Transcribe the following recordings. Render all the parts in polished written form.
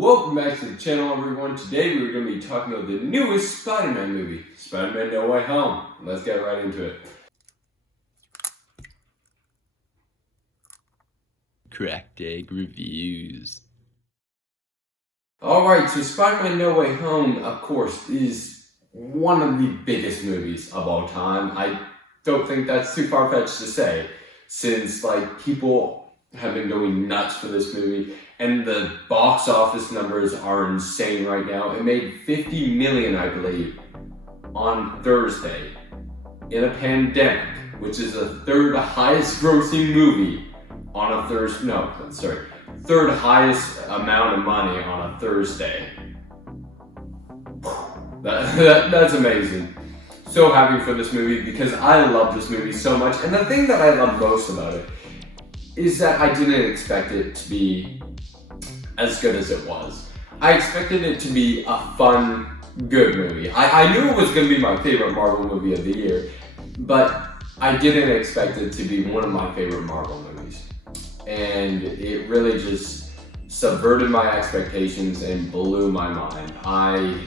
Welcome back to the channel, everyone. Today we're going to be talking about the newest Spider-Man movie, Spider-Man No Way Home. Let's get right into it. Cracked Egg Reviews. Alright, so Spider-Man No Way Home, of course, is one of the biggest movies of all time. I don't think that's too far-fetched to say, since people have been going nuts for this movie, and the box office numbers are insane right now. It made $50 million, I believe, on Thursday in a pandemic, which is the third highest grossing movie on a Thursday. No, sorry, third highest amount of money on a Thursday. That's amazing. So happy for this movie because I love this movie so much, and the thing that I love most about it is that I didn't expect it to be as good as it was. I expected it to be a fun, good movie. I knew it was going to be my favorite Marvel movie of the year, but I didn't expect it to be one of my favorite Marvel movies. And it really just subverted my expectations and blew my mind.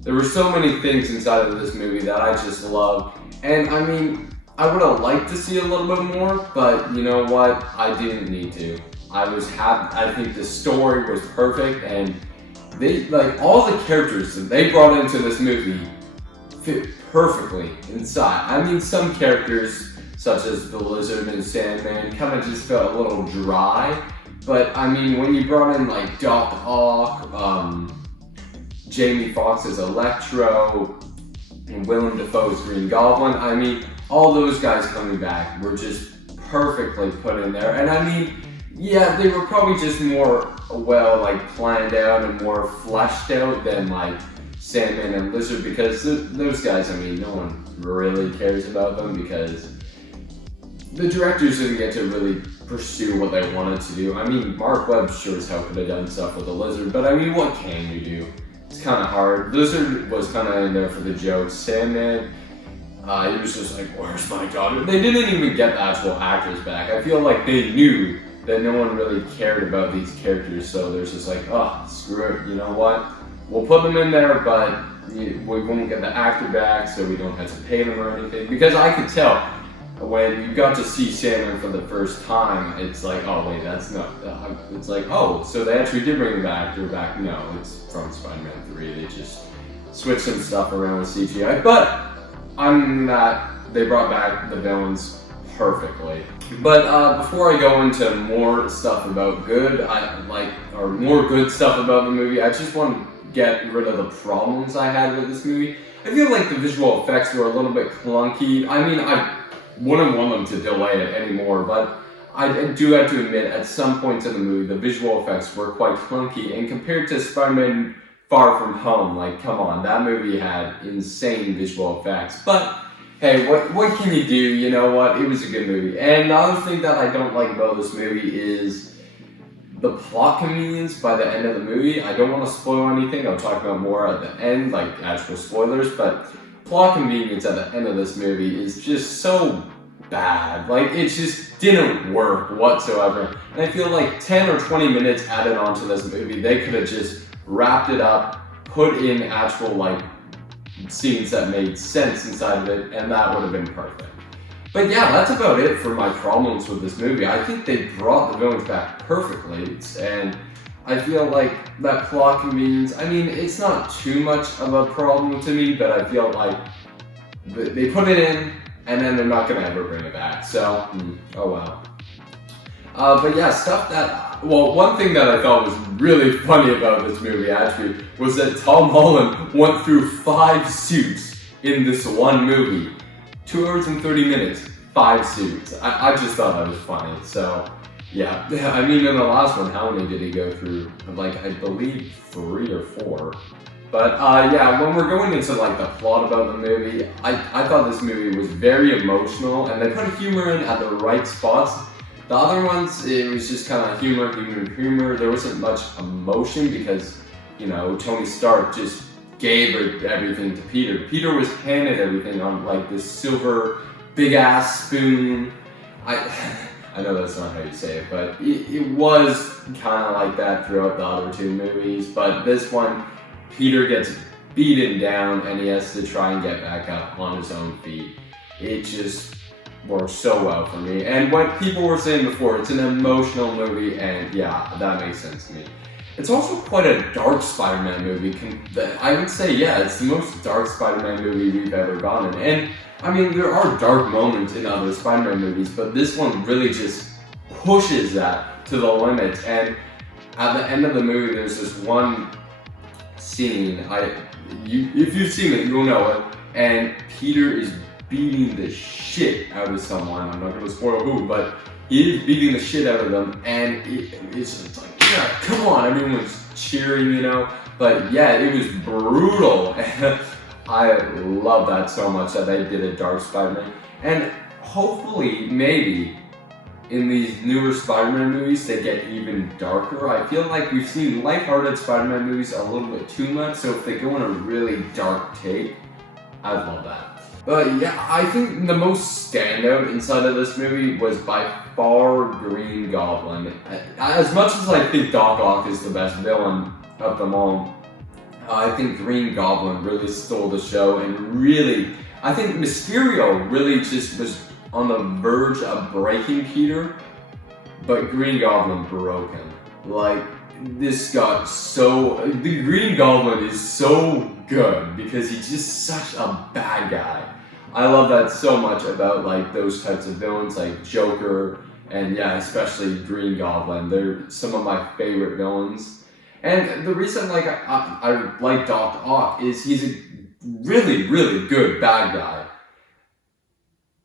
There were so many things inside of this movie that I just loved. And I mean, I would have liked to see a little bit more, but you know what? I didn't need to. I was happy. I think the story was perfect, and they all the characters that they brought into this movie fit perfectly inside. I mean, some characters such as the Lizard and Sandman kind of just felt a little dry, but I mean, when you brought in Doc Ock, Jamie Foxx as Electro, and Willem Dafoe's Green Goblin, I mean, all those guys coming back were just perfectly put in there. And I mean, yeah, they were probably just more planned out and more fleshed out than Sandman and Lizard, because those guys, I mean, no one really cares about them because the directors didn't get to really pursue what they wanted to do. I mean, Mark Webb sure as hell could have done stuff with the Lizard, but I mean, what can you do? It's kind of hard. Lizard was kind of in there for the jokes. Sandman, he was just where's my daughter? They didn't even get the actual actors back. I feel like they knew that no one really cared about these characters, so there's just screw it, you know what? We'll put them in there, but we won't get the actor back, so we don't have to pay them or anything. Because I could tell when you got to see Sandman for the first time, it's oh wait, that's not, it's oh, so they actually did bring the actor back. No, it's from Spider-Man 3, they just switched some stuff around with CGI, but they brought back the villains perfectly. But before I go into more stuff about more good stuff about the movie, I just want to get rid of the problems I had with this movie. I feel like the visual effects were a little bit clunky. I mean, I wouldn't want them to delay it anymore, but I do have to admit, at some points in the movie, the visual effects were quite clunky, and compared to Spider-Man Far From Home, come on, that movie had insane visual effects. But hey, what can you do? You know what? It was a good movie. And the other thing that I don't like about this movie is the plot convenience by the end of the movie. I don't want to spoil anything. I'll talk about more at the end, actual spoilers, but plot convenience at the end of this movie is just so bad. It just didn't work whatsoever. And I feel 10 or 20 minutes added onto this movie, they could have just wrapped it up, put in actual scenes that made sense inside of it, and that would have been perfect. But yeah, that's about it for my problems with this movie. I think they brought the villains back perfectly, and I feel that plot convenience, I mean, it's not too much of a problem to me, but I feel they put it in, and then they're not going to ever bring it back, so, oh well. But yeah, one thing that I thought was really funny about this movie actually was that Tom Holland went through 5 suits in this one movie. 2 hours and 30 minutes, 5 suits. I just thought that was funny, so yeah. I mean, in the last one, how many did he go through? I believe 3 or 4. But yeah, when we're going into the plot about the movie, I thought this movie was very emotional, and they put humor in at the right spots. The other ones, it was just kind of humor. There wasn't much emotion because, Tony Stark just gave everything to Peter. Peter was handed everything on this silver big ass spoon. I know that's not how you say it, but it was kind of like that throughout the other two movies. But this one, Peter gets beaten down and he has to try and get back up on his own feet. It just works so well for me. And what people were saying before, it's an emotional movie, and yeah, that makes sense to me. It's also quite a dark Spider-Man movie. I would say, yeah, it's the most dark Spider-Man movie we've ever gotten. And I mean, there are dark moments in other Spider-Man movies, but this one really just pushes that to the limit. And at the end of the movie, there's this one scene. If you've seen it, you'll know it. And Peter is beating the shit out of someone. I'm not going to spoil who, but he is beating the shit out of them. And it's just like, yeah, come on, everyone's cheering, you know. But yeah, it was brutal. I love that so much that they did a dark Spider-Man. And hopefully, maybe, in these newer Spider-Man movies, they get even darker. I feel like we've seen lighthearted Spider-Man movies a little bit too much, so if they go on a really dark take, I'd love that. But yeah, I think the most standout inside of this movie was by far Green Goblin. As much as I think Doc Ock is the best villain of them all, I think Green Goblin really stole the show, and really, I think Mysterio really just was on the verge of breaking Peter, but Green Goblin broke him. Like, the Green Goblin is so good because he's just such a bad guy. I love that so much about like those types of villains like Joker and yeah, especially Green Goblin. They're some of my favorite villains. And the reason like I like Doc Ock is he's a really, really good bad guy.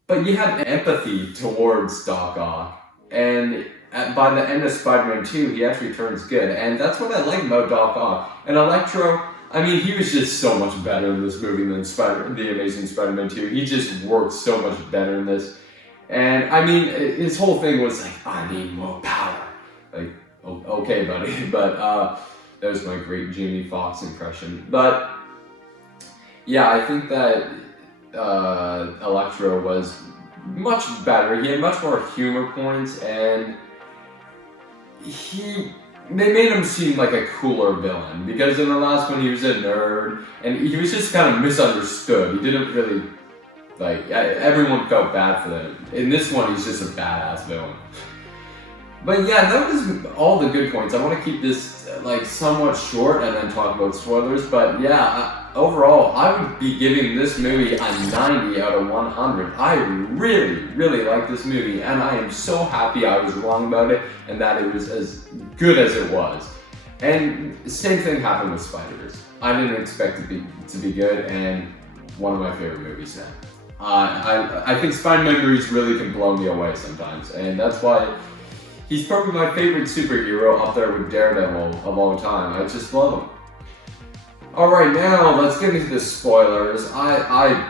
But you have empathy towards Doc Ock, and by the end of Spider-Man 2, he actually turns good, and that's what I like about Doc Ock. And Electro, I mean, he was just so much better in this movie than The Amazing Spider-Man 2. He just worked so much better in this. And I mean, his whole thing was like, I need more power. Like, okay, buddy. But that was my great Jamie Foxx impression. But yeah, I think that Electro was much better. He had much more humor points, and they made him seem like a cooler villain, because in the last one he was a nerd and he was just kind of misunderstood. He didn't really, like, everyone felt bad for him. In this one he's just a badass villain. But yeah, that was all the good points. I want to keep this like somewhat short and then talk about spoilers, but yeah, overall I would be giving this movie a 90 out of 100. I really, really like this movie, and I am so happy I was wrong about it and that it was as good as it was. And same thing happened with Spider-Verse. I didn't expect it to be good, and one of my favorite movies now. I think Spider-Man movies really can blow me away sometimes, and that's why he's probably my favorite superhero, up there with Daredevil of all time. I just love him. Alright, now let's get into the spoilers. I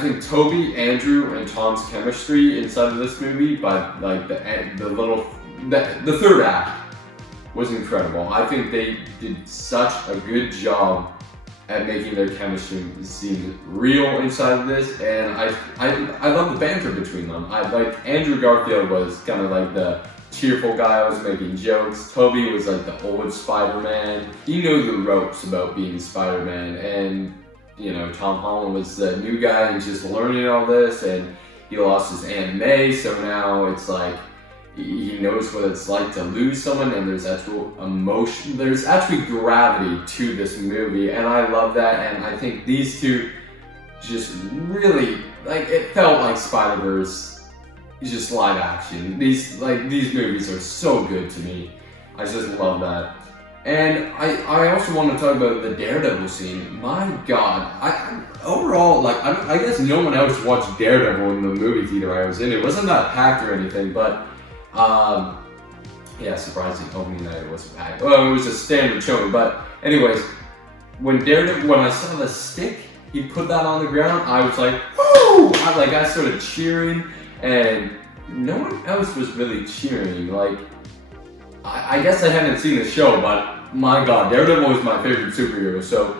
think Toby, Andrew, and Tom's chemistry inside of this movie, but like the third act was incredible. I think they did such a good job at making their chemistry seem real inside of this, and I love the banter between them. Andrew Garfield was kind of like the cheerful guy, was making jokes. Toby was like the old Spider-Man. He knew the ropes about being Spider-Man, and you know, Tom Holland was the new guy and just learning all this, and he lost his Aunt May, so now it's like he knows what it's like to lose someone, and there's actual emotion, there's actually gravity to this movie, and I love that. And I think these two just really, like, it felt like Spider-Verse, just live action. These movies are so good to me. I just love that. And I also want to talk about the Daredevil scene. My God, overall, like, I guess no one else watched Daredevil in the movie theater I was in. It wasn't that packed or anything, but yeah, surprising opening night it wasn't packed. Well, it was a standard showing, but anyways, when I saw the stick, he put that on the ground, I was like, woo! I started cheering, and no one else was really cheering. Like, I guess I hadn't seen the show, but my God, Daredevil is my favorite superhero, so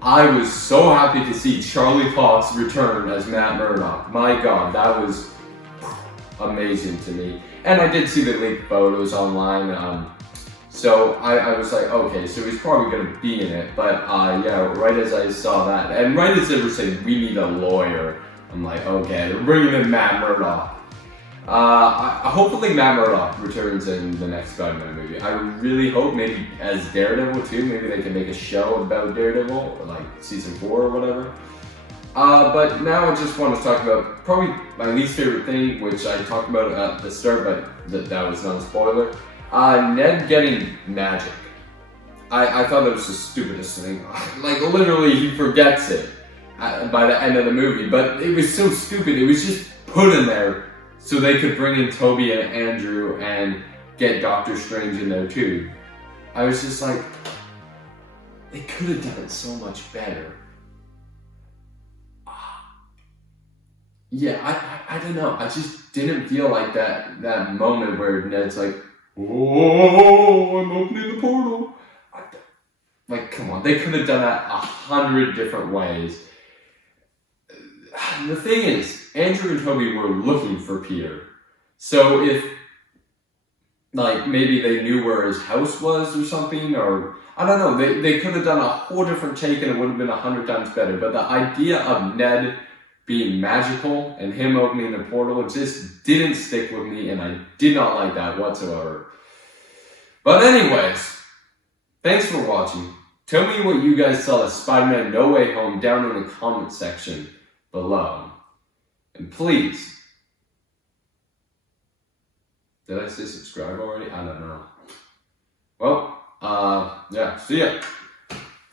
I was so happy to see Charlie Cox return as Matt Murdock. My God, that was amazing to me. And I did see the leaked photos online, so I was like, okay, so he's probably gonna be in it. But yeah, right as I saw that, and right as they were saying, we need a lawyer, I'm like, okay, they're bringing in Matt Murdock. Hopefully Matt Murdock returns in the next Spider-Man movie. I really hope, maybe as Daredevil too, maybe they can make a show about Daredevil, or like season 4 or whatever. But now I just want to talk about probably my least favorite thing, which I talked about at the start, but that was not a spoiler. Ned getting magic. I thought that was the stupidest thing. Like, literally, he forgets it by the end of the movie, but it was so stupid. It was just put in there so they could bring in Toby and Andrew and get Doctor Strange in there too. I was just like, they could have done it so much better. Yeah, I don't know. I just didn't feel like that moment where Ned's like, oh, I'm opening the portal. Like, come on, they could have done that 100 different ways. The thing is, Andrew and Toby were looking for Peter. So if, like, maybe they knew where his house was or something, or, I don't know, they could have done a whole different take and it would have been 100 times better. But the idea of Ned being magical and him opening the portal just didn't stick with me, and I did not like that whatsoever. But anyways, thanks for watching. Tell me what you guys saw of Spider-Man No Way Home down in the comment section below. And please, did I say subscribe already? I don't know. Well, yeah, see ya.